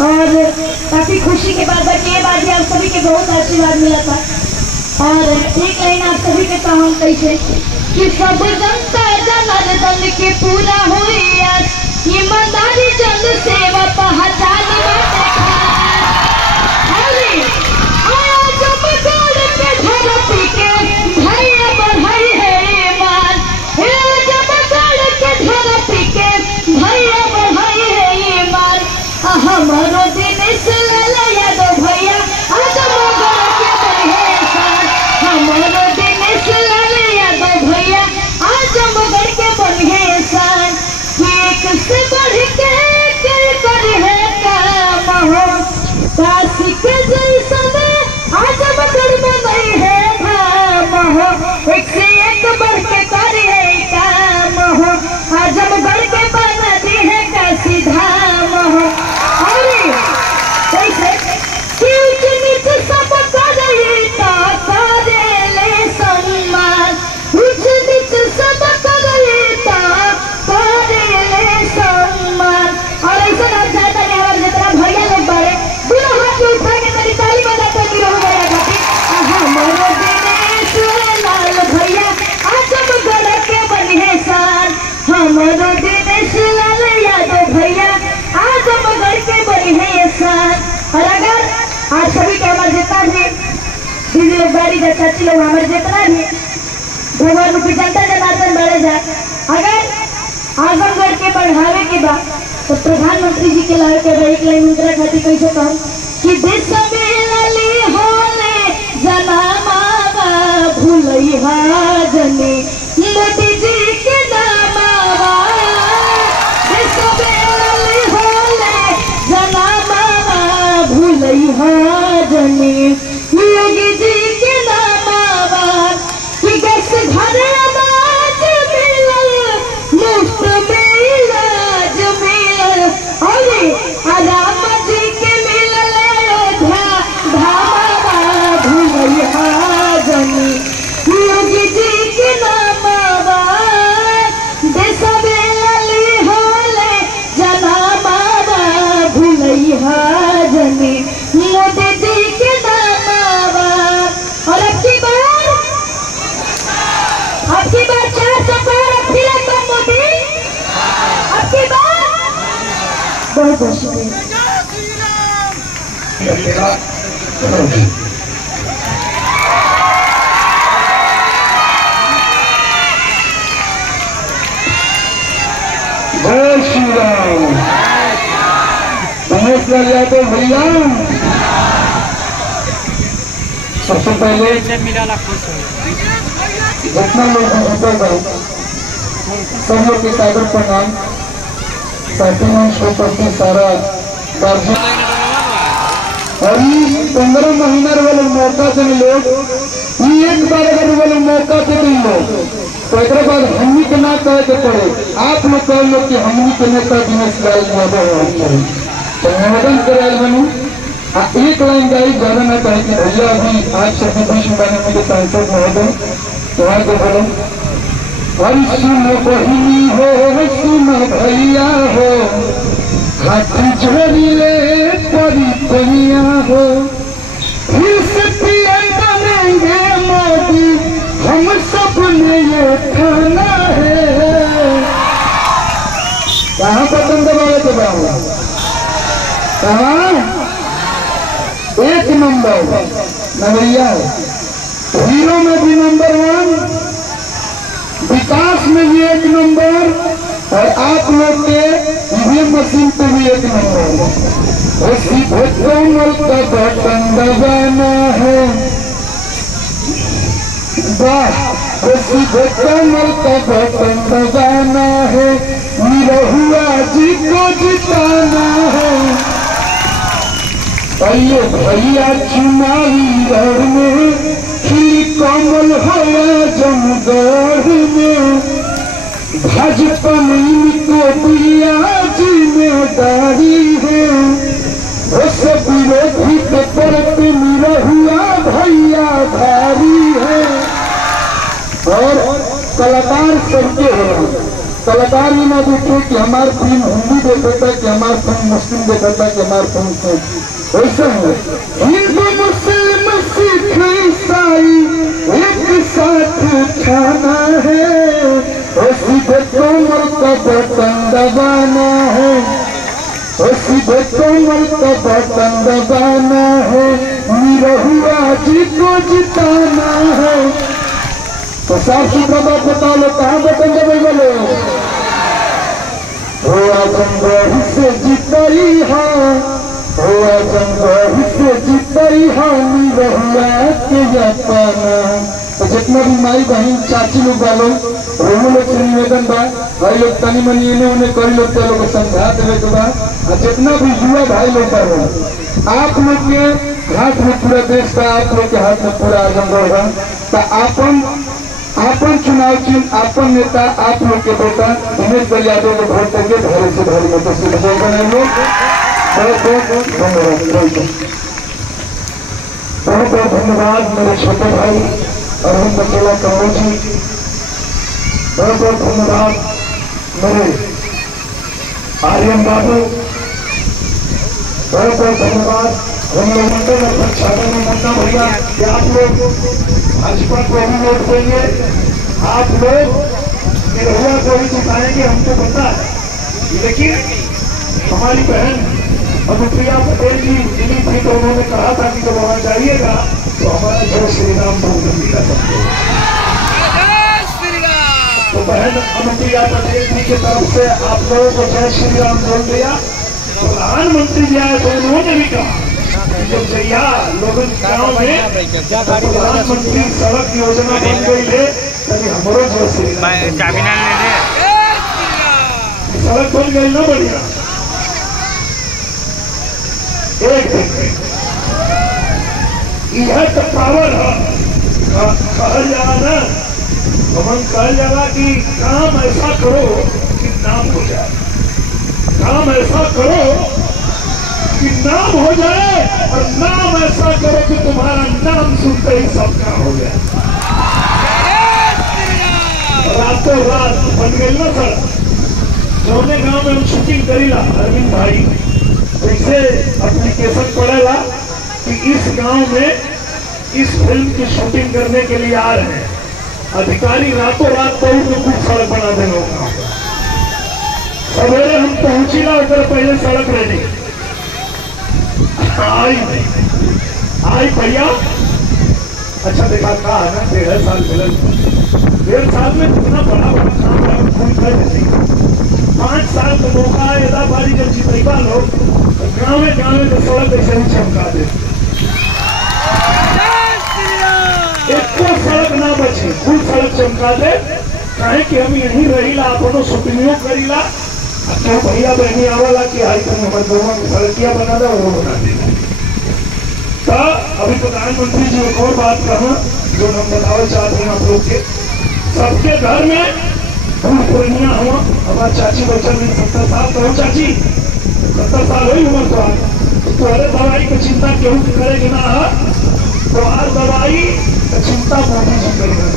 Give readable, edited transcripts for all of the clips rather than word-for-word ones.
और काफी खुशी के बाद ये बात आप सभी के बहुत आशीर्वाद मिला था। और एक लाइन आप सभी के कहूँ कैसे कि सब जनता जनार्दन के पूरा हुई आस, ईमानदारी जन सेवा पहचान हमारो दिनेश लाल यादव भैया आज मगर के बढ़े सान, हमारो दिनेश लाल यादव भैया आज मगर के बढ़े सान। एक से बढ़ के कर है काम हो, काशी के जैसा आज मगर बने है धाम हो, एक से एक बढ़ के कर है काम हो, आज मगर के बना दी है काशी धाम हो। हमारो दिनेश लाल यादव भैया आज मगर के बड़ी है ये सान। और अगर आज सभी के हमारे जितना भी दीदी लोग गाड़ी चाची लोग हमारे जितना भी भगवान रूपी जनता जनार्दन बढ़े जाए, अगर आजमगढ़ के बढ़ावे के बाद तो प्रधानमंत्री जी के लाल के भाई के मुद्रा खाती कैसे कहूँ कि देश में लाली होने जनामा भूलैहा जने मोदी जी के नाम जने योगी जी के नाम कि गैस घर अनाज मिलल मुफ्त में इलाज मिलल, अरे राम जी के मिलल धामा भूलैहा जने योगी जी के नाम देश में लली होले जनामा भूलैहा जने मोदी जी के नाम। और अब की बार 400 पार फिर तो मोदी, अब की बार बहुत बहुत शुक्रिया। जय श्री राम। नमस्कार यादव भैया, सबसे पहले जितना लोग सब लोग के सागर प्रणाम, प्रति सारा और 15 महीना वाले मौका से लोग एक बार अगर वाले मौका से दी लोग तो एक बाद हमनी के ना कहे के पड़े, आप लोग कह लो कि हमनी के नेता दिनेश लाल यादव तो निवेदन करे बनू एक लाइन गाई ज्यादा ना कहे कि भैया अभी आज से बीच में मेरे सांसद महोदय वहाँ को बोलो हर सुन बहिनी हो सुन भैया हो हाथ जोड़ी ले परी कहिया हो, फिर से पीएम बनेंगे मोदी हम सब ने ये ठाना है। कहाँ पसंद वाले के बाबू कहाँ एक नंबर नवैया है, हीरो में भी नंबर 1, विकास में भी एक नंबर, और आप लोग के ईवीएम मशीन पे भी एक नंबर। कमल का बटन दबाना है, कमल का बटन दबाना है, निरहुआ जी को जिताना है। आइए भैया चुनावी रण में खिली कमल होया जमगढ़ में, भाजपा में इनको भैया जिम्मेदारी है, सब विरोधी के परत निरहुआ भैया भारी है। और कलाकार सबके हो कलाकार ही ना देखे कि हमारे फिल्म हिंदी देखता कि हमारे फिल्म मुस्लिम देखता कि हमारे फिल्म वैसे है। हिंदू मुस्लिम सिख ईसाई एक साथ खाना है, सीधे कोमल का बटन दबाना है, सीधे कोमल का बटन दबाना है, निरहुआ जी को जिताना है। तो साफ सुथरा बात बता लो, कहाँ बटन दबाई बोलो? हो आजमगढ़ से जीतई है, हो आजमगढ़ से जीतई है, निरहुआ के जताना। तो जितना भी माई बहन चाची लोग बालो रोमो लोग से निवेदन बा, भाई लोग तनी मनी इन्हें उन्हें कई लोग तो लोग समझा देवे के बा। जितना भी युवा भाई लोग बालो, आप लोग के हाथ में पूरा देश का, आप लोग के हाथ में पूरा आजमगढ़ बा। तो आपन चुनाव चिन्ह, आपन नेता, आप लोग के बेटा दिनेश भाई यादव को वोट करके धैर्य से भारी मतों से विजय बनाए लोग। बहुत बहुत धन्यवाद मेरे छोटे भाई अरविंद अकेला कमल जी, बहुत बहुत धन्यवाद मेरे आर्यन बाबू, बहुत बहुत धन्यवाद मंडल अध्यक्ष मुन्ना भैया कि आप लोग भाजपा को भी वोट देंगे, आप लोग निरहुआ को भी जिताएंगे, हमको पता है। लेकिन हमारी बहन अनुप्रिया पटेल जी दिल्ली थी तो उन्होंने कहा था कि जब वहां जाइएगा तो हमारा जय श्री राम बोल दिया सकते। तो बहन अनुप्रिया पटेल जी की तरफ से आप लोगों को जय श्री राम बोल दिया। प्रधानमंत्री जी आए तो उन्होंने भी कहा जब जया लोगों गाँव में प्रधानमंत्री सड़क योजना बन गई है तभी हमारो जो सड़क बन गई ना बढ़िया एक दिन यह तो पावर है। कहल जाला ना, हम कहल जाला कि काम ऐसा करो कि नाम हो जाए, काम ऐसा करो कि नाम हो जाए, और नाम ऐसा करो कि तुम्हारा नाम सुनते ही सबका हो जाए। रातों रात बन गई ना सड़क। जौने गांव में हम शूटिंग करीला अरविंद भाई, जैसे एप्लीकेशन पड़ेगा कि इस गांव में इस फिल्म की शूटिंग करने के लिए आ रहे हैं, अधिकारी रातों रात तो कुछ सड़क बना देना होगा। सवेरे हम पहुंचीला उधर पहले सड़क रेडी आई भैया। अच्छा देखा कहा है ना 1.5 साल मिलन, 1.5 साल में कितना बड़ा बड़ा काम कर देते। 5 साल का मौका है एदाबारी जब जीतेगा लोग गाँव में तो सड़क ऐसे ही चमका दे, एक को सड़क ना बचे, फुल सड़क चमका दे। कहे कि हम यहीं रहीला, अपनों शूटिंगों करीला, क्यों भैया बहनी आवाला कि हाई तुम हमारे दोनों की सड़कियां बना दे वो बना देना। तो अभी प्रधानमंत्री जी एक और बात कहा जो हम बताना चाहते हैं आप लोग के, सबके घर में पूर्णिया हुआ। हमारे चाची बच्चन में 70 साल तो हो, चाची 70 साल हुई उम्र तो अरे दवाई की चिंता क्यों करेगी ना, तो आज दवाई की चिंता मोदी जी करेगा।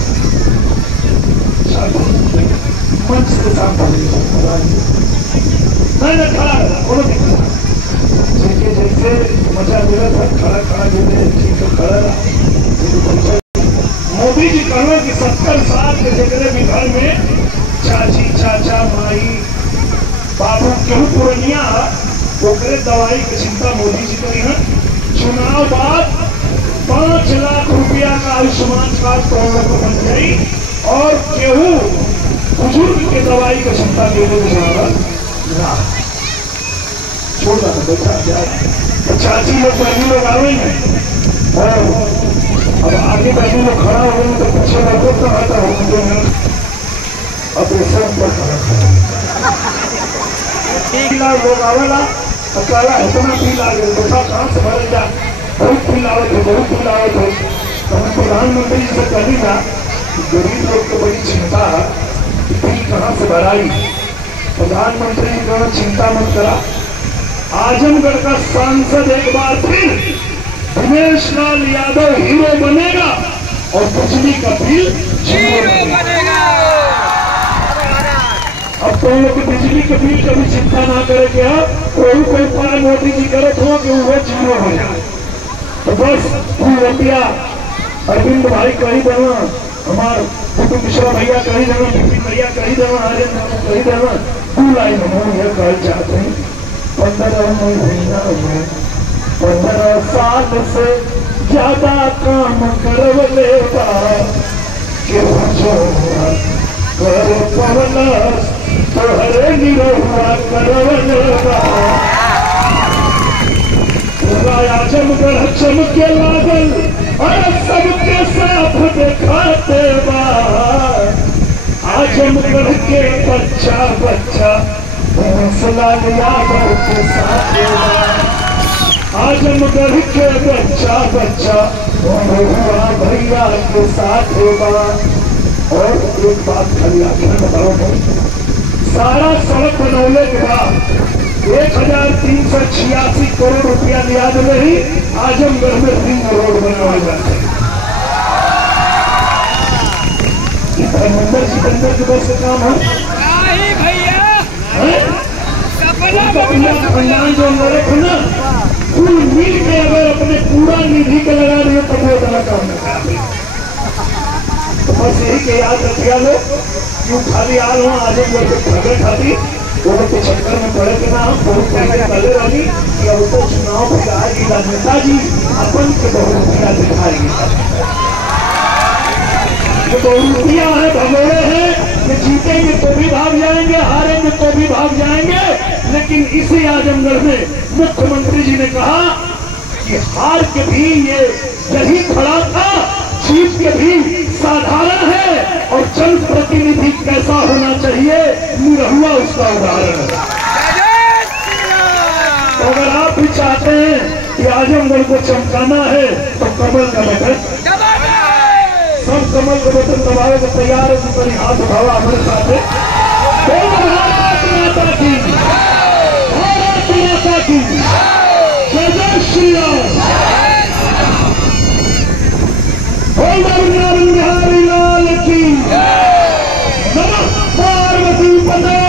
मंच के सामने नहीं खड़ा है जैसे मजा मिला था, खड़ा खड़ा जो खड़ा रहा। मोदी जी कहा कि 70 साल के जगह भी घर में चाची चाचा माई बाबू क्यों पूर्णिया ओकरे दवाई की चिंता मोदी जी करी है। चुनाव बाद 5 लाख रुपया का आयुष्मान कार्ड तोड़ने को बन गई, और केहू बुजुर्ग के दवाई की चिंता देने को छोड़ा था देखा जाए। तो चाची लोग बहनी लोग आवेंगे और अब आगे बहनी लोग खड़ा हो गए तो पीछे लगो तो आता हो अब सब पर खड़ा लोग आवेला अकेला इतना फील आ गया, देखा कहाँ से भर जा, बहुत फील आवत है, बहुत फील आवत है। तो हम प्रधानमंत्री जी से कही था गरीब लोग को बड़ी चिंता है कि फील कहाँ से भराई। प्रधानमंत्री जी कहना चिंता मत करा, आजमगढ़ का सांसद एक बार फिर दिनेश लाल यादव हीरो बनेगा और बिजली का बिल जीरो बनेगा। अब तो लोग बिजली के बिल कभी चिंता ना करे कि कोई पार मोदी जी करत हो कि वो जीरो हो जाए। तो बस रुपया अरविंद भाई कही देना, हमार कुटुंब मिश्रा भैया कही देना, बिपिन भैया कही देना, आर्यन बाबू कही देना, 2 लाइन हम ये कह चाहते हैं। 15 महीना में 15 साल से ज्यादा काम करवले बा के कर पवनस तोहरे निरहुआ करवले बा। आजमगढ़ चमके लागल और सबके साथ दिखाते बा। आजमगढ़ के बच्चा बच्चा लाल यादव के साथ बा। आजमगढ़ के बच्चा बच्चा हुआ भैया के साथ बा। और एक बात खाली आखिर बताओ, सारा सड़क बनौले के बाद 1386 करोड़ रुपया लिया नहीं, आजमगढ़ में रिंग रोड बनवाया जाता है। धर्मेंद्र सिकंदर के बस का काम है भैया, कल्याण जो लड़े थे ना, कुल मिल के अगर अपने पूरा निधि के लगा दिए तो वो बड़ा काम है। तो बस यही के याद रखिया लो, क्यों खाली आ रहा हूँ आजमगढ़ के भगड़ खाती वो के चक्कर में पड़े के ना हम बहुत पहले कले रही कि अब तो चुनाव में आएगी नेताजी अपन के बहुरूपिया दिखाएगी। ये बहुरूपिया है, भगोड़े हैं, कि जीतेंगे तो भी भाग जाएंगे, हारेंगे तो भी भाग जाएंगे। लेकिन इसी आजमगढ़ में मुख्यमंत्री जी ने कहा कि हार के भी ये यही खड़ा था, जीत के भी साधारण है, और जनप्रतिनिधि कैसा होना चाहिए निरहुआ उसका उदाहरण है। तो अगर आप भी चाहते हैं कि आजमगढ़ को चमकाना है तो कमल का बटन, सब कमल का बटन दबावे को तैयार है। तो हाथ उठावा हमारे साथ है। भारत माता की, भारत माता की जय जय श्री राम। बिहारी लाल की नमः पार्वती पते।